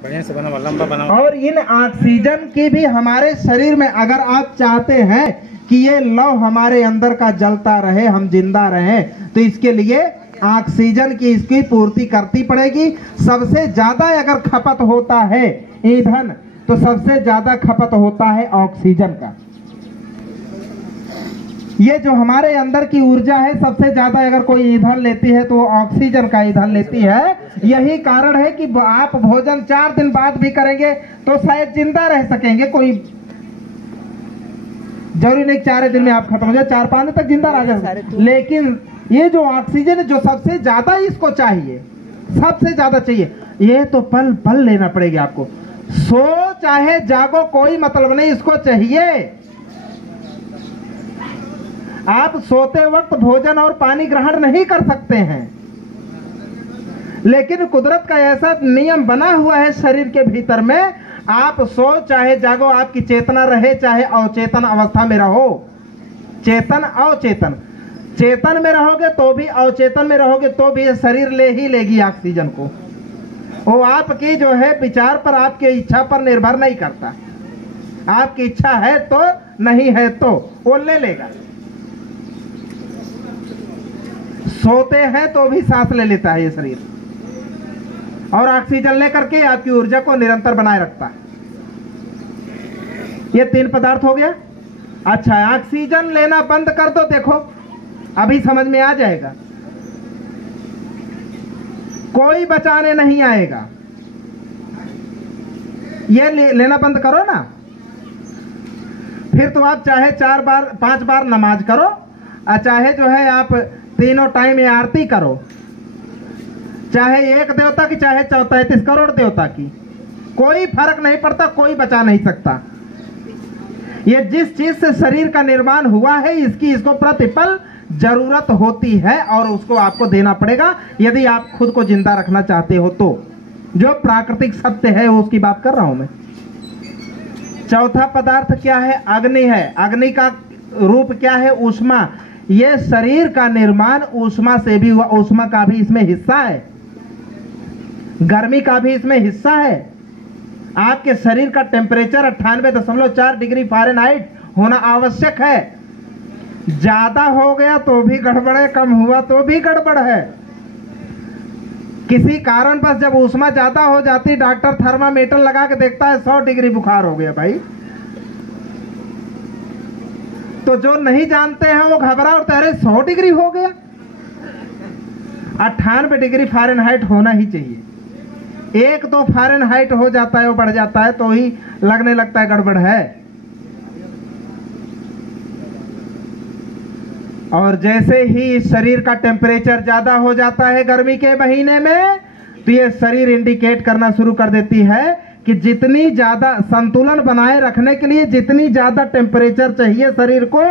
बढ़िया से बना, लंबा बना। और इन ऑक्सीजन की भी हमारे शरीर में, अगर आप चाहते हैं कि ये लौ हमारे अंदर का जलता रहे, हम जिंदा रहें, तो इसके लिए ऑक्सीजन की इसकी पूर्ति करती पड़ेगी। सबसे ज्यादा अगर खपत होता है ईंधन, तो सबसे ज्यादा खपत होता है ऑक्सीजन का। ये जो हमारे अंदर की ऊर्जा है, सबसे ज्यादा अगर कोई ईंधन लेती है तो वो ऑक्सीजन का ईंधन लेती है। यही कारण है कि आप भोजन 4 दिन बाद भी करेंगे तो शायद जिंदा रह सकेंगे, कोई जरूरी नहीं 4 दिन में आप खत्म हो जाए, 4-5 दिन तक जिंदा रह जाए। लेकिन ये जो ऑक्सीजन जो सबसे ज्यादा इसको चाहिए, सबसे ज्यादा चाहिए, ये तो पल पल लेना पड़ेगा आपको। सो चाहे जागो कोई मतलब नहीं, इसको चाहिए। आप सोते वक्त भोजन और पानी ग्रहण नहीं कर सकते हैं, लेकिन कुदरत का ऐसा नियम बना हुआ है शरीर के भीतर में, आप सो चाहे जागो, आपकी चेतना रहे चाहे अवचेतन अवस्था में रहो, चेतन अवचेतन, चेतन में रहोगे तो भी, अवचेतन में रहोगे तो भी, ये शरीर ले ही लेगी ऑक्सीजन को। वो आपकी जो है विचार पर, आपकी इच्छा पर निर्भर नहीं करता। आपकी इच्छा है तो, नहीं है तो वो ले लेगा। सोते हैं तो भी सांस ले लेता है ये शरीर, और ऑक्सीजन लेकर के आपकी ऊर्जा को निरंतर बनाए रखता है। ये 3 पदार्थ हो गया। अच्छा, ऑक्सीजन लेना बंद कर दो, देखो अभी समझ में आ जाएगा। कोई बचाने नहीं आएगा। ये लेना बंद करो ना, फिर तो आप चाहे 4 बार 5 बार नमाज करो, चाहे जो है आप तीनों टाइम आरती करो, चाहे एक देवता की चाहे 34 करोड़ देवता की, कोई फर्क नहीं पड़ता, कोई बचा नहीं सकता। ये जिस चीज से शरीर का निर्माण हुआ है, इसकी इसको प्रतिपल जरूरत होती है, और उसको आपको देना पड़ेगा यदि आप खुद को जिंदा रखना चाहते हो तो। जो प्राकृतिक सत्य है वो उसकी बात कर रहा हूं मैं। चौथा पदार्थ क्या है? अग्नि है। अग्नि का रूप क्या है? ऊष्मा। ये शरीर का निर्माण ऊष्मा से भी हुआ, ऊष्मा का भी इसमें हिस्सा है, गर्मी का भी इसमें हिस्सा है। आपके शरीर का टेम्परेचर 98.4 डिग्री फ़ारेनहाइट होना आवश्यक है। ज्यादा हो गया तो भी गड़बड़ है, कम हुआ तो भी गड़बड़ है। किसी कारण बस जब ऊष्मा ज्यादा हो जाती, डॉक्टर थर्मामीटर लगा के देखता है 100 डिग्री बुखार हो गया भाई, तो जो नहीं जानते हैं वो घबरा उठते, अरे 100 डिग्री हो गया। 98 डिग्री फ़ारेनहाइट होना ही चाहिए। 1-2 फ़ारेनहाइट हो जाता है, वो बढ़ जाता है तो ही लगने लगता है गड़बड़ है। और जैसे ही शरीर का टेम्परेचर ज्यादा हो जाता है गर्मी के महीने में, तो ये शरीर इंडिकेट करना शुरू कर देती है कि जितनी ज्यादा संतुलन बनाए रखने के लिए जितनी ज्यादा टेम्परेचर चाहिए शरीर को,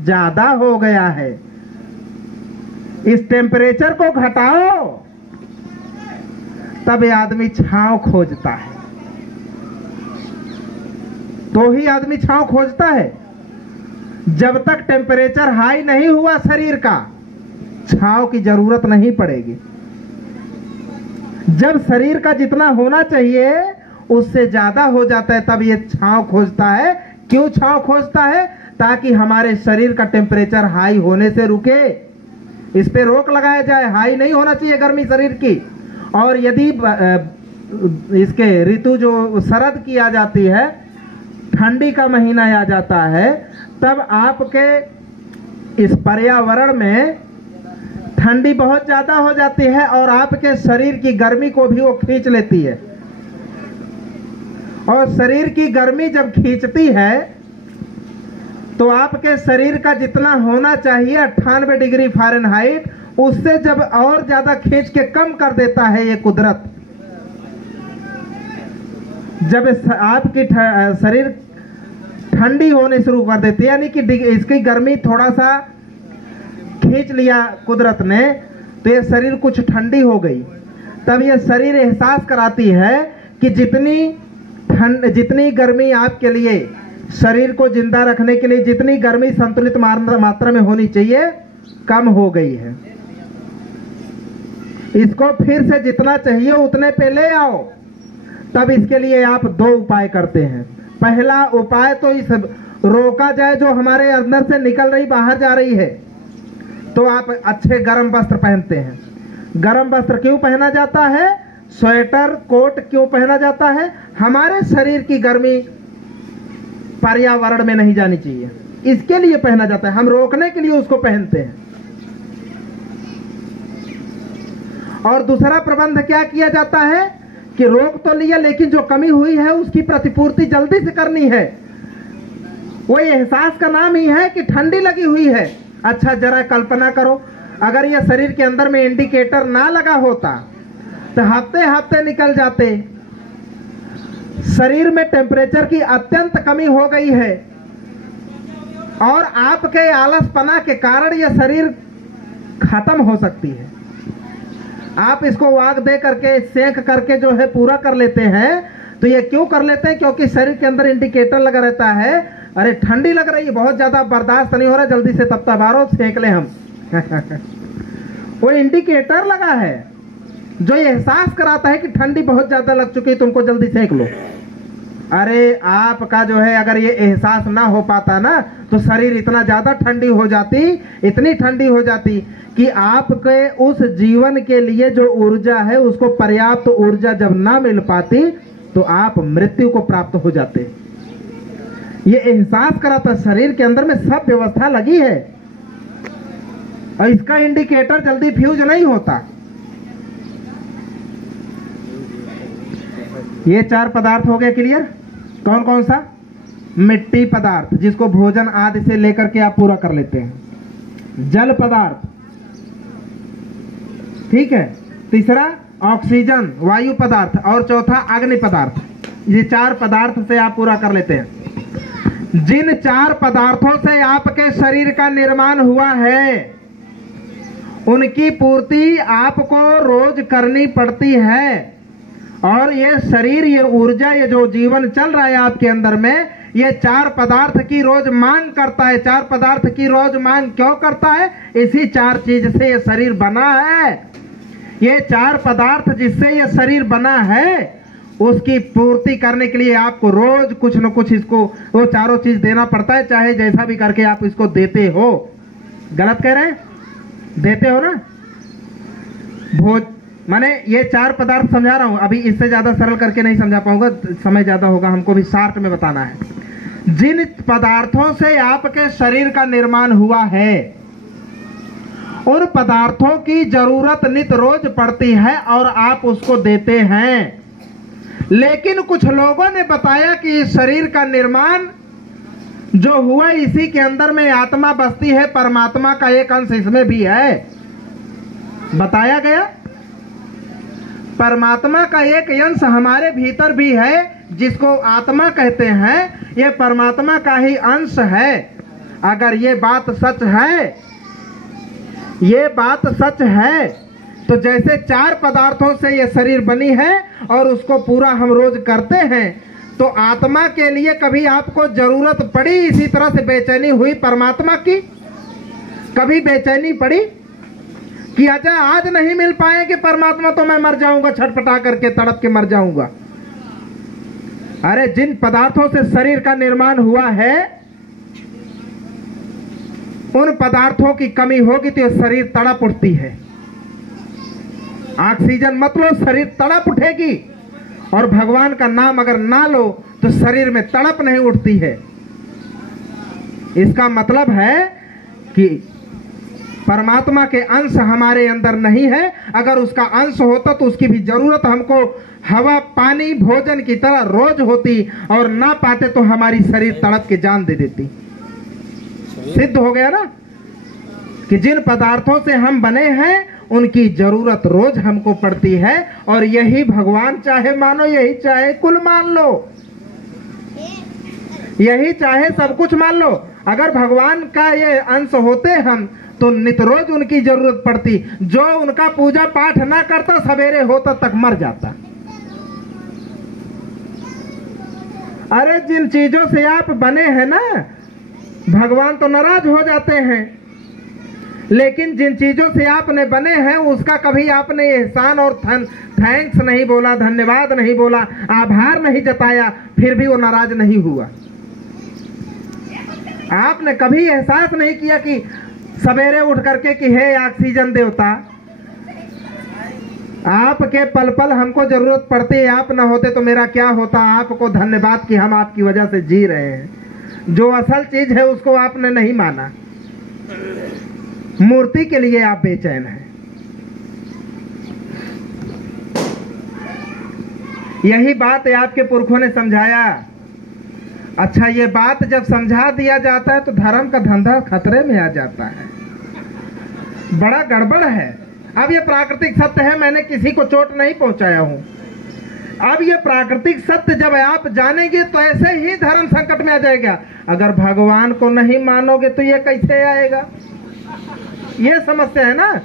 ज्यादा हो गया है। इस टेम्परेचर को घटाओ, तब ये आदमी छांव खोजता है, तो ही आदमी छांव खोजता है। जब तक टेम्परेचर हाई नहीं हुआ शरीर का, छांव की जरूरत नहीं पड़ेगी। जब शरीर का जितना होना चाहिए उससे ज्यादा हो जाता है, तब ये छांव खोजता है। क्यों छांव खोजता है? ताकि हमारे शरीर का टेम्परेचर हाई होने से रुके, इस पे रोक लगाया जाए। हाई नहीं होना चाहिए गर्मी शरीर की। और यदि इसके ऋतु जो शरद की आ जाती है, ठंडी का महीना आ जाता है, तब आपके इस पर्यावरण में ठंडी बहुत ज्यादा हो जाती है और आपके शरीर की गर्मी को भी वो खींच लेती है। और शरीर की गर्मी जब खींचती है तो आपके शरीर का जितना होना चाहिए 98 डिग्री फ़ारेनहाइट, उससे जब और ज्यादा खींच के कम कर देता है ये कुदरत। जब आपकी शरीर ठंडी होने शुरू कर देती है, यानी कि इसकी गर्मी थोड़ा सा खींच लिया कुदरत ने, तो ये शरीर कुछ ठंडी हो गई। तब ये शरीर एहसास कराती है कि जितनी गर्मी आपके लिए, शरीर को जिंदा रखने के लिए जितनी गर्मी संतुलित मात्रा में होनी चाहिए, कम हो गई है। इसको फिर से जितना चाहिए उतने पे ले आओ, तब इसके लिए आप दो उपाय करते हैं। पहला उपाय तो इस रोका जाए जो हमारे अंदर से निकल रही बाहर जा रही है, तो आप अच्छे गर्म वस्त्र पहनते हैं। गर्म वस्त्र क्यों पहना जाता है? स्वेटर कोट क्यों पहना जाता है? हमारे शरीर की गर्मी पर्यावरण में नहीं जानी चाहिए, इसके लिए पहना जाता है। हम रोकने के लिए उसको पहनते हैं। और दूसरा प्रबंध क्या किया जाता है कि रोक तो लिया, लेकिन जो कमी हुई है उसकी प्रतिपूर्ति जल्दी से करनी है। वो एहसास का नाम ही है कि ठंडी लगी हुई है। अच्छा जरा कल्पना करो, अगर ये शरीर के अंदर में इंडिकेटर ना लगा होता तो हफ्ते हफ्ते निकल जाते। शरीर में टेम्परेचर की अत्यंत कमी हो गई है और आपके आलसपना के कारण यह शरीर खत्म हो सकती है। आप इसको वाग दे करके सेंक करके जो है पूरा कर लेते हैं। तो ये क्यों कर लेते हैं? क्योंकि शरीर के अंदर इंडिकेटर लगा रहता है। अरे ठंडी लग रही है, बहुत ज्यादा बर्दाश्त नहीं हो रहा, जल्दी से तब तबारो सेंक ले हम। वो इंडिकेटर लगा है जो ये एहसास कराता है कि ठंडी बहुत ज्यादा लग चुकी है, तुमको जल्दी सेंक लो। अरे आपका जो है अगर ये एहसास ना हो पाता ना तो शरीर इतना ज्यादा ठंडी हो जाती, इतनी ठंडी हो जाती कि आपके उस जीवन के लिए जो ऊर्जा है उसको पर्याप्त ऊर्जा जब ना मिल पाती तो आप मृत्यु को प्राप्त हो जाते। ये एहसास कराता शरीर के अंदर में सब व्यवस्था लगी है और इसका इंडिकेटर जल्दी फ्यूज नहीं होता। ये चार पदार्थ हो गए क्लियर। कौन कौन सा? मिट्टी पदार्थ जिसको भोजन आदि से लेकर के आप पूरा कर लेते हैं। जल पदार्थ, ठीक है। तीसरा ऑक्सीजन वायु पदार्थ और चौथा अग्नि पदार्थ। ये चार पदार्थ से आप पूरा कर लेते हैं। जिन चार पदार्थों से आपके शरीर का निर्माण हुआ है उनकी पूर्ति आपको रोज करनी पड़ती है। और ये शरीर, ये ऊर्जा, ये जो जीवन चल रहा है आपके अंदर में, ये चार पदार्थ की रोज मांग करता है। चार पदार्थ की रोज मांग क्यों करता है? इसी चार चीज से ये शरीर बना है। ये चार पदार्थ जिससे ये शरीर बना है उसकी पूर्ति करने के लिए आपको रोज कुछ न कुछ इसको वो चारों चीज देना पड़ता है, चाहे जैसा भी करके आप इसको देते हो। गलत कह रहे हैं? देते हो ना। भोज माने ये चार पदार्थ समझा रहा हूं, अभी इससे ज्यादा सरल करके नहीं समझा पाऊंगा, समय ज्यादा होगा, हमको भी शार्ट में बताना है। जिन पदार्थों से आपके शरीर का निर्माण हुआ है उन पदार्थों की जरूरत नित रोज पड़ती है और आप उसको देते हैं। लेकिन कुछ लोगों ने बताया कि इस शरीर का निर्माण जो हुआ इसी के अंदर में आत्मा बसती है, परमात्मा का एक अंश इसमें भी है। बताया गया परमात्मा का एक अंश हमारे भीतर भी है जिसको आत्मा कहते हैं। ये परमात्मा का ही अंश है। अगर ये बात सच है, ये बात सच है, तो जैसे चार पदार्थों से ये शरीर बनी है और उसको पूरा हम रोज करते हैं, तो आत्मा के लिए कभी आपको जरूरत पड़ी, इसी तरह से बेचैनी हुई परमात्मा की? कभी बेचैनी पड़ी कि अच्छा आज नहीं मिल पाएंगे परमात्मा तो मैं मर जाऊंगा, छटपटा करके तड़प के मर जाऊंगा? अरे जिन पदार्थों से शरीर का निर्माण हुआ है उन पदार्थों की कमी होगी तो शरीर तड़प उठती है। ऑक्सीजन मत लो, शरीर तड़प उठेगी। और भगवान का नाम अगर ना लो तो शरीर में तड़प नहीं उठती है। इसका मतलब है कि परमात्मा के अंश हमारे अंदर नहीं है। अगर उसका अंश होता तो उसकी भी जरूरत हमको हवा, पानी, भोजन की तरह रोज होती और ना पाते तो हमारी शरीर तड़प के जान दे देती। सिद्ध हो गया ना कि जिन पदार्थों से हम बने हैं उनकी जरूरत रोज हमको पड़ती है। और यही भगवान चाहे मानो, यही चाहे कुल मान लो, यही चाहे सब कुछ मान लो। अगर भगवान का ये अंश होते हम तो नित रोज उनकी जरूरत पड़ती। जो उनका पूजा पाठ ना करता सवेरे होता तक मर जाता। अरे जिन चीजों से आप बने हैं ना, भगवान तो नाराज हो जाते हैं। लेकिन जिन चीजों से आपने बने हैं उसका कभी आपने एहसान और थैंक्स नहीं बोला, धन्यवाद नहीं बोला, आभार नहीं जताया, फिर भी वो नाराज नहीं हुआ। आपने कभी एहसास नहीं किया कि सवेरे उठ करके कि हे ऑक्सीजन देवता, आपके पल पल हमको जरूरत पड़ती, आप ना होते तो मेरा क्या होता, आपको धन्यवाद कि हम आपकी वजह से जी रहे हैं। जो असल चीज है उसको आपने नहीं माना, मूर्ति के लिए आप बेचैन हैं। यही बात आपके पुरखों ने समझाया। अच्छा, ये बात जब समझा दिया जाता है तो धर्म का धंधा खतरे में आ जाता है, बड़ा गड़बड़ है। अब ये प्राकृतिक सत्य है, मैंने किसी को चोट नहीं पहुंचाया हूं। अब ये प्राकृतिक सत्य जब आप जानेंगे तो ऐसे ही धर्म संकट में आ जाएगा। अगर भगवान को नहीं मानोगे तो ये कैसे आएगा? ये समस्या है ना।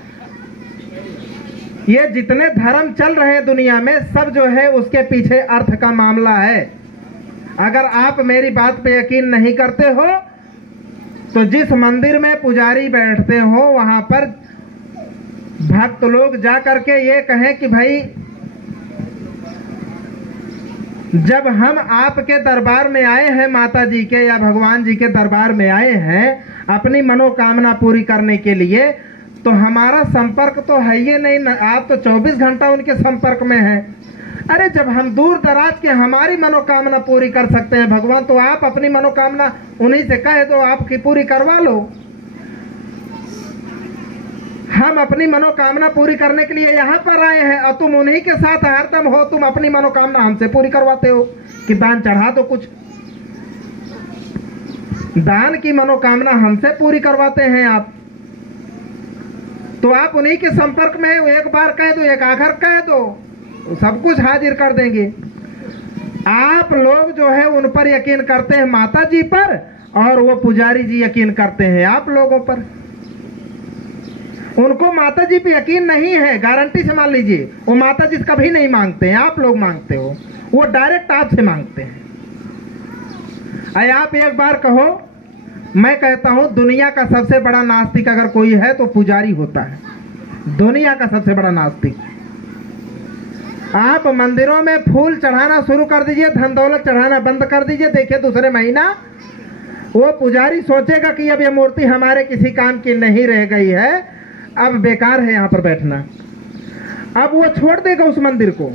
ये जितने धर्म चल रहे हैं दुनिया में, सब जो है उसके पीछे अर्थ का मामला है। अगर आप मेरी बात पे यकीन नहीं करते हो तो जिस मंदिर में पुजारी बैठते हो वहां पर भक्त लोग जा करके ये कहें कि भाई जब हम आपके दरबार में आए हैं, माता जी के या भगवान जी के दरबार में आए हैं अपनी मनोकामना पूरी करने के लिए, तो हमारा संपर्क तो है ये नहीं, आप तो 24 घंटा उनके संपर्क में हैं। अरे जब हम दूर दराज के हमारी मनोकामना पूरी कर सकते हैं भगवान, तो आप अपनी मनोकामना उन्हीं से कह दो, आपकी पूरी करवा लो। हम अपनी मनोकामना पूरी करने के लिए यहाँ पर आए हैं और तुम उन्हीं के साथ हरदम हो, तुम अपनी मनोकामना हमसे पूरी करवाते हो कि दान चढ़ा दो कुछ। दान की मनोकामना हमसे पूरी करवाते हैं आप, तो आप उन्हीं के संपर्क में एक बार कह दो, एक आखिर कह दो, सब कुछ हाजिर कर देंगे। आप लोग जो है उन पर यकीन करते हैं, माता जी पर, और वो पुजारी जी यकीन करते हैं आप लोगों पर। उनको माता जी पे यकीन नहीं है, गारंटी से मान लीजिए। वो माता जी कभी नहीं मांगते हैं, आप लोग मांगते हो, वो डायरेक्ट आपसे मांगते हैं। अरे आप एक बार कहो, मैं कहता हूं दुनिया का सबसे बड़ा नास्तिक अगर कोई है तो पुजारी होता है, दुनिया का सबसे बड़ा नास्तिक। आप मंदिरों में फूल चढ़ाना शुरू कर दीजिए, धन दौलत चढ़ाना बंद कर दीजिए, देखिए दूसरे महीना वो पुजारी सोचेगा कि अब ये मूर्ति हमारे किसी काम की नहीं रह गई है, अब बेकार है यहाँ पर बैठना, अब वो छोड़ देगा उस मंदिर को।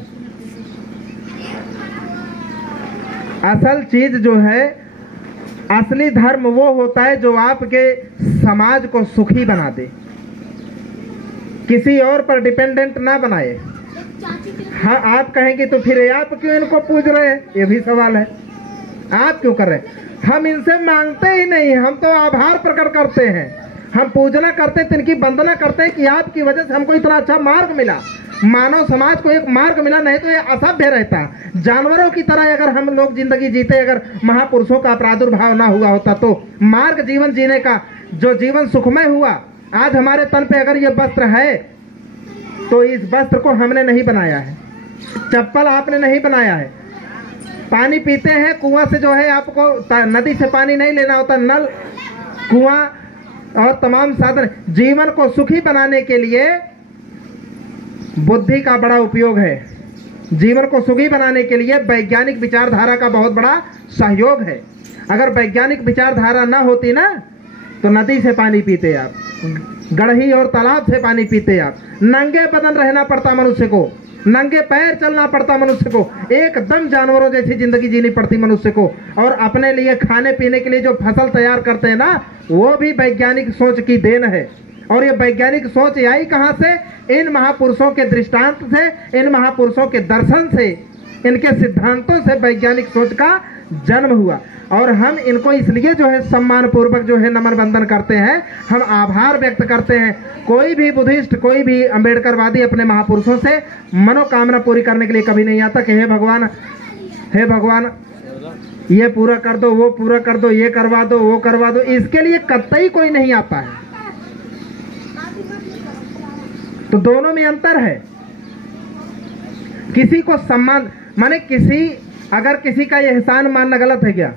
असल चीज जो है, असली धर्म वो होता है जो आपके समाज को सुखी बना दे, किसी और पर डिपेंडेंट ना बनाए। हाँ, आप कहेंगे तो फिर आप क्यों इनको पूज रहे हैं, ये भी सवाल है। आप क्यों कर रहे हैं? हम इनसे मांगते ही नहीं, हम तो आभार प्रकट करते हैं, हम पूजना करते हैं, इनकी वंदना करते हैं कि आपकी वजह से हमको इतना अच्छा मार्ग मिला, मानव समाज को एक मार्ग मिला, नहीं तो ये असभ्य रहता। जानवरों की तरह अगर हम लोग जिंदगी जीते, अगर महापुरुषों का प्रादुर्भाव ना हुआ होता तो मार्ग जीवन जीने का जो जीवन सुखमय हुआ, आज हमारे तन पे अगर ये वस्त्र है तो इस वस्त्र को हमने नहीं बनाया है, चप्पल आपने नहीं बनाया है। पानी पीते हैं कुआं से, जो है आपको नदी से पानी नहीं लेना होता, नल, कुआं और तमाम साधन। जीवन को सुखी बनाने के लिए बुद्धि का बड़ा उपयोग है, जीवन को सुखी बनाने के लिए वैज्ञानिक विचारधारा का बहुत बड़ा सहयोग है। अगर वैज्ञानिक विचारधारा ना होती ना तो नदी से पानी पीते आप, गढ़ही और तालाब से पानी पीते आप, नंगे बदन रहना पड़ता मनुष्य को, नंगे पैर चलना पड़ता मनुष्य को, एकदम जानवरों जैसी जिंदगी जीनी पड़ती मनुष्य को। और अपने लिए खाने पीने के लिए जो फसल तैयार करते हैं ना, वो भी वैज्ञानिक सोच की देन है। और ये वैज्ञानिक सोच आई कहां से? इन महापुरुषों के दृष्टांत से, इन महापुरुषों के दर्शन से, इनके सिद्धांतों से वैज्ञानिक सोच का जन्म हुआ। और हम इनको इसलिए जो है सम्मान पूर्वक जो है नमन वंदन करते हैं, हम आभार व्यक्त करते हैं। कोई भी बुद्धिस्ट, कोई भी अम्बेडकरवादी अपने महापुरुषों से मनोकामना पूरी करने के लिए कभी नहीं आता कि हे भगवान, हे भगवान ये पूरा कर दो, वो पूरा कर दो, ये करवा दो, वो करवा दो, इसके लिए कतई कोई नहीं आता है। तो दोनों में अंतर है। किसी को सम्मान माने अगर किसी का एहसान मानना गलत है क्या?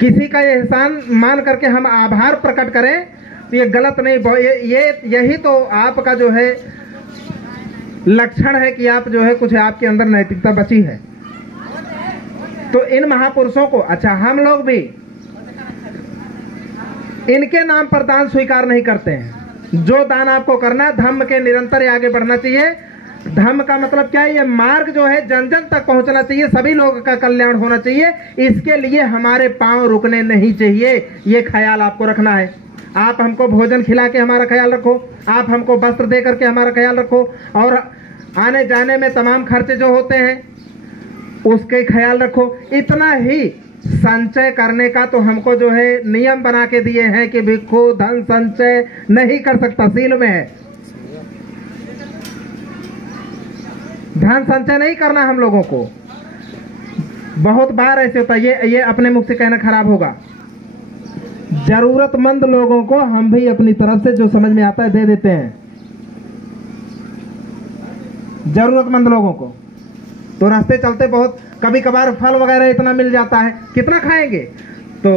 किसी का एहसान मान करके हम आभार प्रकट करें तो ये गलत नहीं, यही तो आपका जो है लक्षण है कि आप जो है कुछ आपके अंदर नैतिकता बची है। तो इन महापुरुषों को, अच्छा हम लोग भी इनके नाम पर दान स्वीकार नहीं करते हैं। जो दान आपको करना है, धम्म के निरंतर आगे बढ़ना चाहिए। धम्म का मतलब क्या है? ये मार्ग जो है जन जन तक पहुंचना चाहिए, सभी लोगों का कल्याण होना चाहिए। इसके लिए हमारे पांव रुकने नहीं चाहिए, ये ख्याल आपको रखना है। आप हमको भोजन खिला के हमारा ख्याल रखो, आप हमको वस्त्र दे करके हमारा ख्याल रखो, और आने जाने में तमाम खर्चे जो होते हैं उसके ख्याल रखो। इतना ही संचय करने का तो हमको जो है नियम बना के दिए हैं कि भिक्षु धन संचय नहीं कर सकता, सील में है। धन संचय नहीं करना हम लोगों को। बहुत बार ऐसे होता है, ये अपने मुख से कहना खराब होगा। जरूरतमंद लोगों को हम भी अपनी तरफ से जो समझ में आता है दे देते हैं, जरूरतमंद लोगों को। तो रास्ते चलते बहुत कभी कभार फल वगैरह इतना मिल जाता है, कितना खाएंगे? तो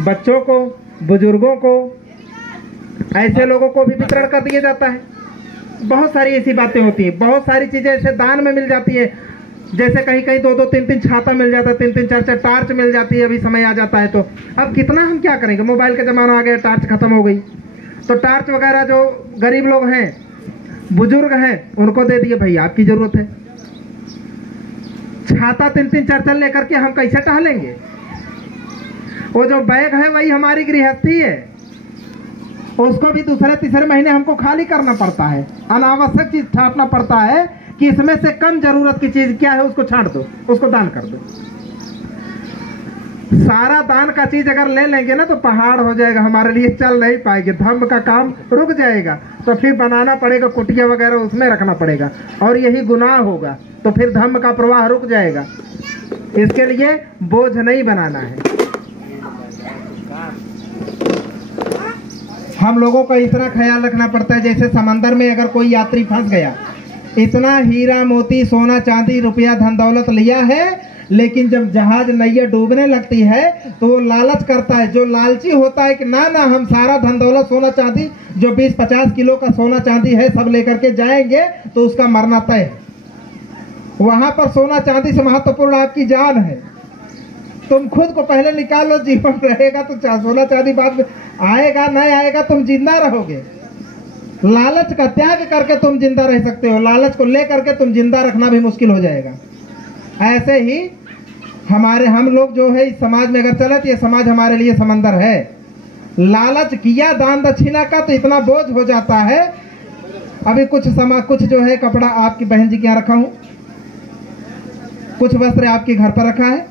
बच्चों को, बुजुर्गों को, ऐसे लोगों को भी वितरण कर दिया जाता है। बहुत सारी ऐसी बातें होती हैं, बहुत सारी चीजें ऐसे दान में मिल जाती है। जैसे कहीं कहीं 2-2 3-3 छाता मिल जाता है, 3-3 4-4 टार्च मिल जाती है। अभी समय आ जाता है तो अब कितना हम क्या करेंगे? मोबाइल का जमाना आ गया, टार्च खत्म हो गई। तो टार्च वगैरह जो गरीब लोग हैं, बुजुर्ग हैं, उनको दे दिए, भाई आपकी जरूरत है। छाता 3-3 4-4 लेकर के हम कैसे टहलेंगे? वो जो बैग है वही हमारी गृहस्थी है, उसको भी दूसरे तीसरे महीने हमको खाली करना पड़ता है। अनावश्यक चीज छांटना पड़ता है कि इसमें से कम जरूरत की चीज क्या है उसको छांट दो, उसको दान कर दो। सारा दान का चीज अगर ले लेंगे ना तो पहाड़ हो जाएगा, हमारे लिए चल नहीं पाएंगे, धम्म का काम रुक जाएगा। तो फिर बनाना पड़ेगा, कुटिया वगैरह उसमें रखना पड़ेगा, और यही गुनाह होगा। तो फिर धम्म का प्रवाह रुक जाएगा। इसके लिए बोझ नहीं बनाना है। हम लोगों का इतना ख्याल रखना पड़ता है, जैसे समंदर में अगर कोई यात्री फंस गया, इतना हीरा मोती सोना चांदी रुपया धन दौलत लिया है, लेकिन जब जहाज नैया डूबने लगती है तो वो लालच करता है। जो लालची होता है कि ना ना हम सारा धन दौलत सोना चांदी जो 20-50 किलो का सोना चांदी है सब लेकर के जाएंगे, तो उसका मरना तय है। वहां पर सोना चांदी से महत्वपूर्ण आपकी जान है। तुम खुद को पहले निकाल लो, जीवन रहेगा तो सोना चांदी बाद में आएगा, नहीं आएगा, तुम जिंदा रहोगे। लालच का त्याग करके तुम जिंदा रह सकते हो, लालच को लेकर के तुम जिंदा रखना भी मुश्किल हो जाएगा। ऐसे ही हम लोग जो है इस समाज में अगर चले तो ये समाज हमारे लिए समंदर है। लालच किया दान दक्षिणा का तो इतना बोझ हो जाता है। अभी कुछ जो है कपड़ा आपकी बहन जी के यहाँ रखा हूं, कुछ वस्त्र आपके घर पर रखा है,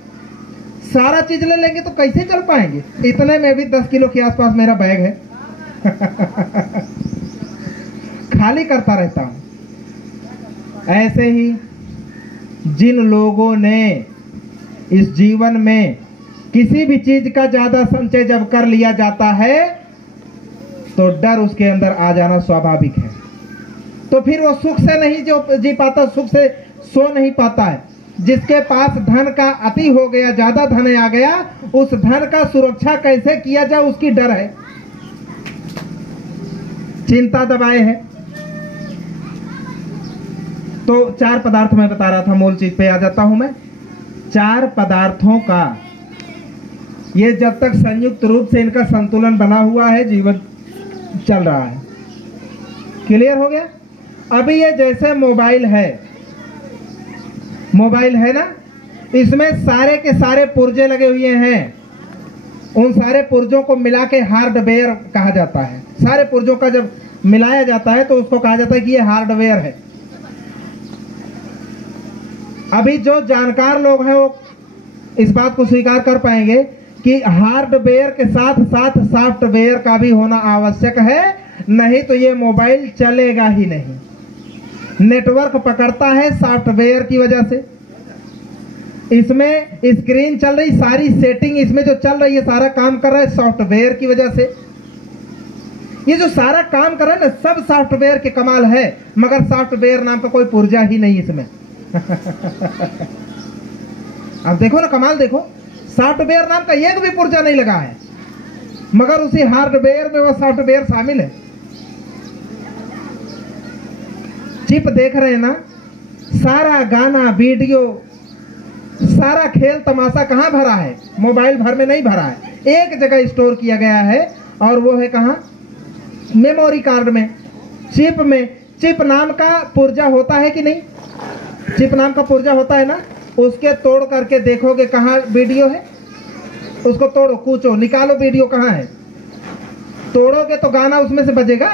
सारा चीज ले लेंगे तो कैसे चल पाएंगे? इतने में भी 10 किलो के आसपास मेरा बैग है खाली करता रहता हूं। ऐसे ही जिन लोगों ने इस जीवन में किसी भी चीज का ज्यादा संचय जब कर लिया जाता है तो डर उसके अंदर आ जाना स्वाभाविक है। तो फिर वो सुख से नहीं जो जी पाता, सुख से सो नहीं पाता है। जिसके पास धन का अति हो गया, ज्यादा धन आ गया, उस धन का सुरक्षा कैसे किया जाए उसकी डर है, चिंता दबाए है। तो 4 पदार्थ मैं बता रहा था, मूल चीज पे आ जाता हूं मैं। 4 पदार्थों का ये जब तक संयुक्त रूप से इनका संतुलन बना हुआ है, जीवन चल रहा है। क्लियर हो गया? अभी ये जैसे मोबाइल है ना, इसमें सारे के सारे पुर्जे लगे हुए हैं। उन सारे पुर्जों को मिला के हार्डवेयर कहा जाता है। सारे पुर्जों का जब मिलाया जाता है तो उसको कहा जाता है कि ये हार्डवेयर है। अभी जो जानकार लोग हैं वो इस बात को स्वीकार कर पाएंगे कि हार्डवेयर के साथ साथ सॉफ्टवेयर का भी होना आवश्यक है, नहीं तो ये मोबाइल चलेगा ही नहीं। नेटवर्क पकड़ता है सॉफ्टवेयर की वजह से। इसमें स्क्रीन चल रही, सारी सेटिंग इसमें जो चल रही है, सारा काम कर रहा है सॉफ्टवेयर की वजह से। ये जो सारा काम कर रहा है ना, सब सॉफ्टवेयर के कमाल है, मगर सॉफ्टवेयर नाम का कोई पुर्जा ही नहीं इसमें अब देखो ना कमाल, देखो सॉफ्टवेयर नाम का एक भी पुर्जा नहीं लगा है, मगर उसी हार्डवेयर में वो सॉफ्टवेयर शामिल है। चिप देख रहे हैं ना, सारा गाना वीडियो सारा खेल तमाशा कहाँ भरा है? मोबाइल भर में नहीं भरा है, एक जगह स्टोर किया गया है, और वो है कहाँ? मेमोरी कार्ड में, चिप में। चिप नाम का पुर्जा होता है कि नहीं? चिप नाम का पुर्जा होता है ना, उसके तोड़ करके देखोगे कहाँ वीडियो है, उसको तोड़ो, कूचो, निकालो वीडियो कहाँ है। तोड़ोगे तो गाना उसमें से बजेगा?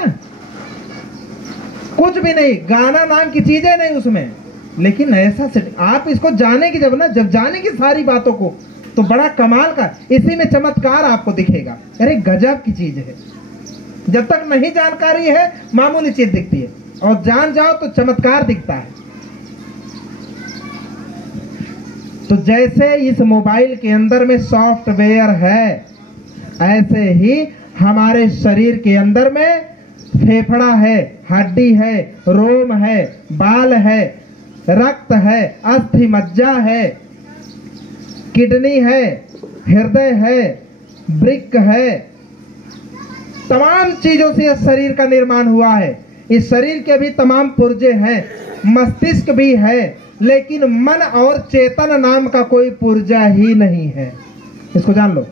कुछ भी नहीं, गाना नाम की चीजें नहीं उसमें। लेकिन ऐसा आप इसको जानेगी जब ना, जब जानेगी सारी बातों को, तो बड़ा कमाल का इसी में चमत्कार आपको दिखेगा। अरे गजब की चीज है। जब तक नहीं जानकारी है मामूली चीज दिखती है, और जान जाओ तो चमत्कार दिखता है। तो जैसे इस मोबाइल के अंदर में सॉफ्टवेयर है, ऐसे ही हमारे शरीर के अंदर में फेफड़ा है, हड्डी है, रोम है, बाल है, रक्त है, अस्थि मज्जा है, किडनी है, हृदय है, वृक्क है, तमाम चीजों से इस शरीर का निर्माण हुआ है। इस शरीर के भी तमाम पुर्जे हैं, मस्तिष्क भी है, लेकिन मन और चेतन नाम का कोई पुर्जा ही नहीं है। इसको जान लो,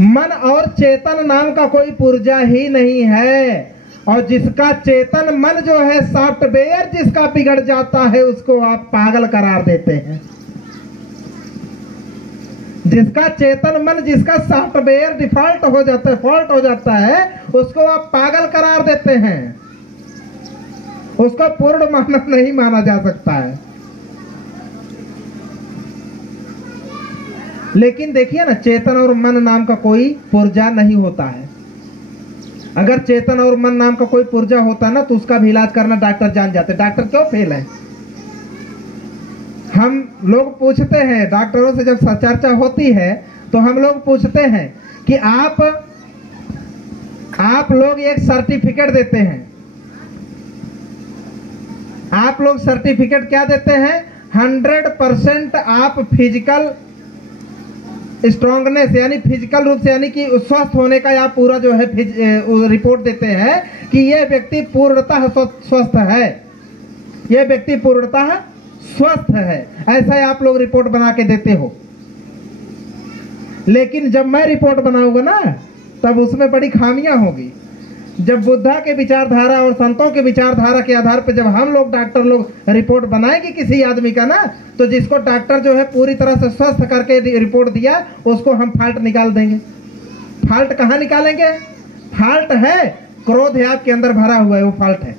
मन और चेतन नाम का कोई पुर्जा ही नहीं है। और जिसका चेतन मन जो है, सॉफ्टवेयर जिसका बिगड़ जाता है, उसको आप पागल करार देते हैं। जिसका चेतन मन, जिसका सॉफ्टवेयर डिफॉल्ट हो जाता है, फॉल्ट हो जाता है, उसको आप पागल करार देते हैं। उसको पूर्ण मानव नहीं माना जा सकता है। लेकिन देखिए ना, चेतन और मन नाम का कोई पुर्जा नहीं होता है। अगर चेतन और मन नाम का कोई पुर्जा होता ना, तो उसका भी इलाज करना डॉक्टर जान जाते। डॉक्टर क्यों फेल है? हम लोग पूछते हैं डॉक्टरों से, जब चर्चा होती है तो हम लोग पूछते हैं कि आप लोग एक सर्टिफिकेट देते हैं। आप लोग सर्टिफिकेट क्या देते हैं? 100% आप फिजिकल स्ट्रॉन्गनेस, यानी फिजिकल रूप से, यानी कि स्वस्थ होने का आप पूरा जो है रिपोर्ट देते हैं कि यह व्यक्ति पूर्णतः स्वस्थ है, यह व्यक्ति पूर्णतः स्वस्थ है। ऐसा आप लोग रिपोर्ट बना के देते हो। लेकिन जब मैं रिपोर्ट बनाऊंगा ना, तब उसमें बड़ी खामियां होगी। जब बुद्धा के विचारधारा और संतों के विचारधारा के आधार पर जब हम लोग डॉक्टर लोग रिपोर्ट बनाएंगे किसी आदमी का ना, तो जिसको डॉक्टर जो है पूरी तरह से स्वस्थ करके रिपोर्ट दिया, उसको हम फाल्ट निकाल देंगे। फाल्ट कहाँ निकालेंगे? फाल्ट है क्रोध है, आपके अंदर भरा हुआ है, वो फाल्ट है।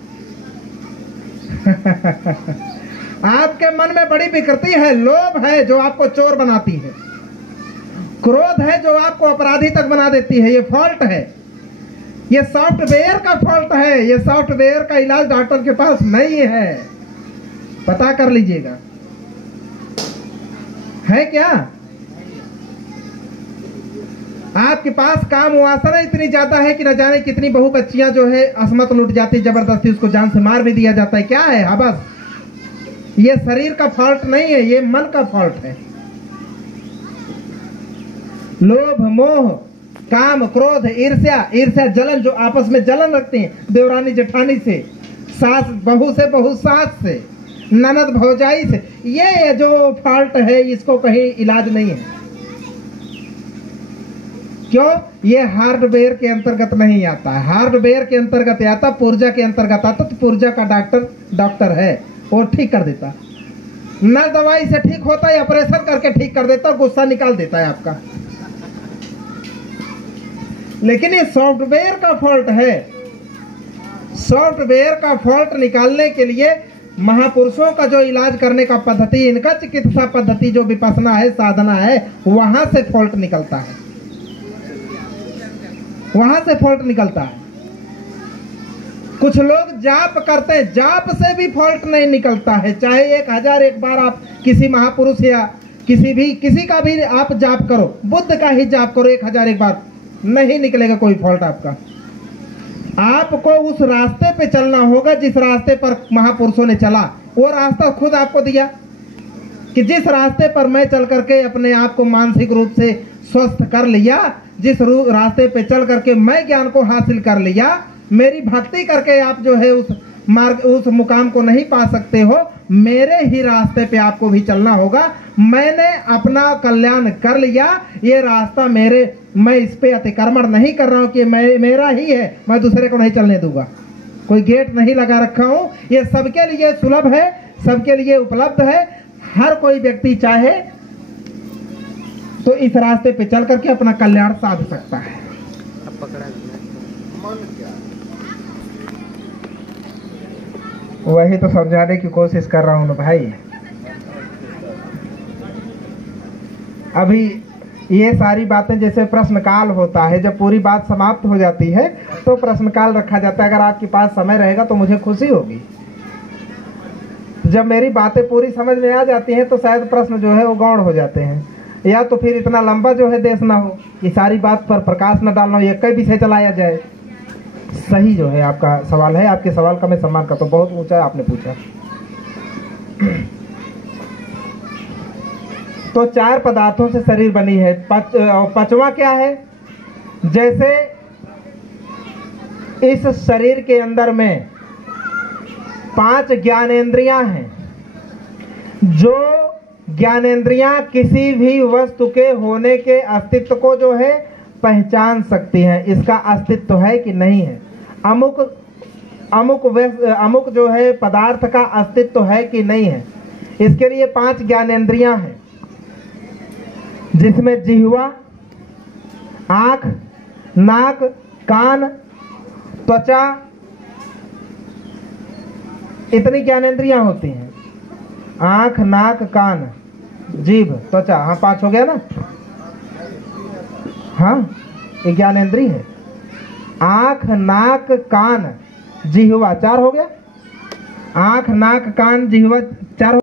आपके मन में बड़ी विकृति है, लोभ है जो आपको चोर बनाती है, क्रोध है जो आपको अपराधी तक बना देती है, ये फॉल्ट है। ये सॉफ्टवेयर का फॉल्ट है। ये सॉफ्टवेयर का इलाज डॉक्टर के पास नहीं है, पता कर लीजिएगा। है क्या? आपके पास काम वासना इतनी ज्यादा है कि न जाने कितनी बहु बच्चियां जो है असमत लुट जाती, जबरदस्ती उसको जान से मार भी दिया जाता है। क्या है? हाँ बस, ये शरीर का फॉल्ट नहीं है, ये मन का फॉल्ट है। लोभ, मोह, काम, क्रोध, ईर्ष्या, जलन, जो आपस में जलन रखते हैं, देवरानी जेठानी से, सास बहू से, बहू सास से, ननद भौजाई से, ये जो फॉल्ट है, इसको कहीं इलाज नहीं है। क्यों? ये हार्डवेयर के अंतर्गत नहीं आता है। हार्डवेयर के अंतर्गत आता, पुर्जा के अंतर्गत आता, तो पुर्जा का डॉक्टर है, वो ठीक कर देता। न दवाई से ठीक होता है, ऑपरेशन करके ठीक कर देता, गुस्सा निकाल देता है आपका। लेकिन ये सॉफ्टवेयर का फॉल्ट है। सॉफ्टवेयर का फॉल्ट निकालने के लिए महापुरुषों का जो इलाज करने का पद्धति, इनका चिकित्सा पद्धति जो विपස්සना है, साधना है, वहां से फॉल्ट निकलता है, वहां से फॉल्ट निकलता है। कुछ लोग जाप करते हैं, जाप से भी फॉल्ट नहीं निकलता है। चाहे 1001 बार आप किसी महापुरुष या किसी का भी आप जाप करो, बुद्ध का ही जाप करो 1001 बार, नहीं निकलेगा कोई फॉल्ट आपका। आपको उस रास्ते पे चलना होगा जिस रास्ते पर महापुरुषों ने चला। वो रास्ता खुद आपको दिया कि जिस रास्ते पर मैं चल करके अपने आप को मानसिक रूप से स्वस्थ कर लिया, जिस रास्ते पे चल करके मैं ज्ञान को हासिल कर लिया, मेरी भक्ति करके आप जो है उस मार्ग, उस मुकाम को नहीं पा सकते हो। मेरे ही रास्ते पे आपको भी चलना होगा। मैंने अपना कल्याण कर लिया, ये रास्ता मैं इस पे अतिक्रमण नहीं कर रहा हूं कि मेरा ही है, मैं दूसरे को नहीं चलने दूंगा। कोई गेट नहीं लगा रखा हूं, ये सबके लिए सुलभ है, सबके लिए उपलब्ध है। हर कोई व्यक्ति चाहे तो इस रास्ते पे चल करके अपना कल्याण साध सकता है। वही तो समझाने की कोशिश कर रहा हूं ना भाई। अभी ये सारी बातें, जैसे प्रश्न काल होता है, जब पूरी बात समाप्त हो जाती है तो प्रश्न काल रखा जाता है। अगर आपके पास समय रहेगा तो मुझे खुशी होगी। जब मेरी बातें पूरी समझ में आ जाती हैं तो शायद प्रश्न जो है वो गौण हो जाते हैं, या तो फिर इतना लंबा जो है देश ना हो कि सारी बात पर प्रकाश न डालना हो, एक ही विषय चलाया जाए। सही जो है आपका सवाल है, आपके सवाल का मैं सम्मान करता हूँ, बहुत ऊंचा आपने पूछा। तो 4 पदार्थों से शरीर बनी है। पांचवा क्या है? जैसे इस शरीर के अंदर में 5 ज्ञानेंद्रियां हैं, जो ज्ञानेंद्रियां किसी भी वस्तु के होने के अस्तित्व को जो है पहचान सकती हैं, इसका अस्तित्व है कि नहीं है। अमुक जो है पदार्थ का अस्तित्व है कि नहीं है, इसके लिए 5 ज्ञानेंद्रियां हैं, जिसमें जिह्वा, आंख, नाक, कान, त्वचा, इतनी ज्ञानेंद्रियां होती हैं। आंख, नाक, कान, जीभ, त्वचा, हाँ 5 हो गया ना। हाँ, ये ज्ञानेंद्रिय है। आंख, नाक, कान, जिह्वा 4 हो गया। आंख, नाक, कान, जिह्वा 4 हो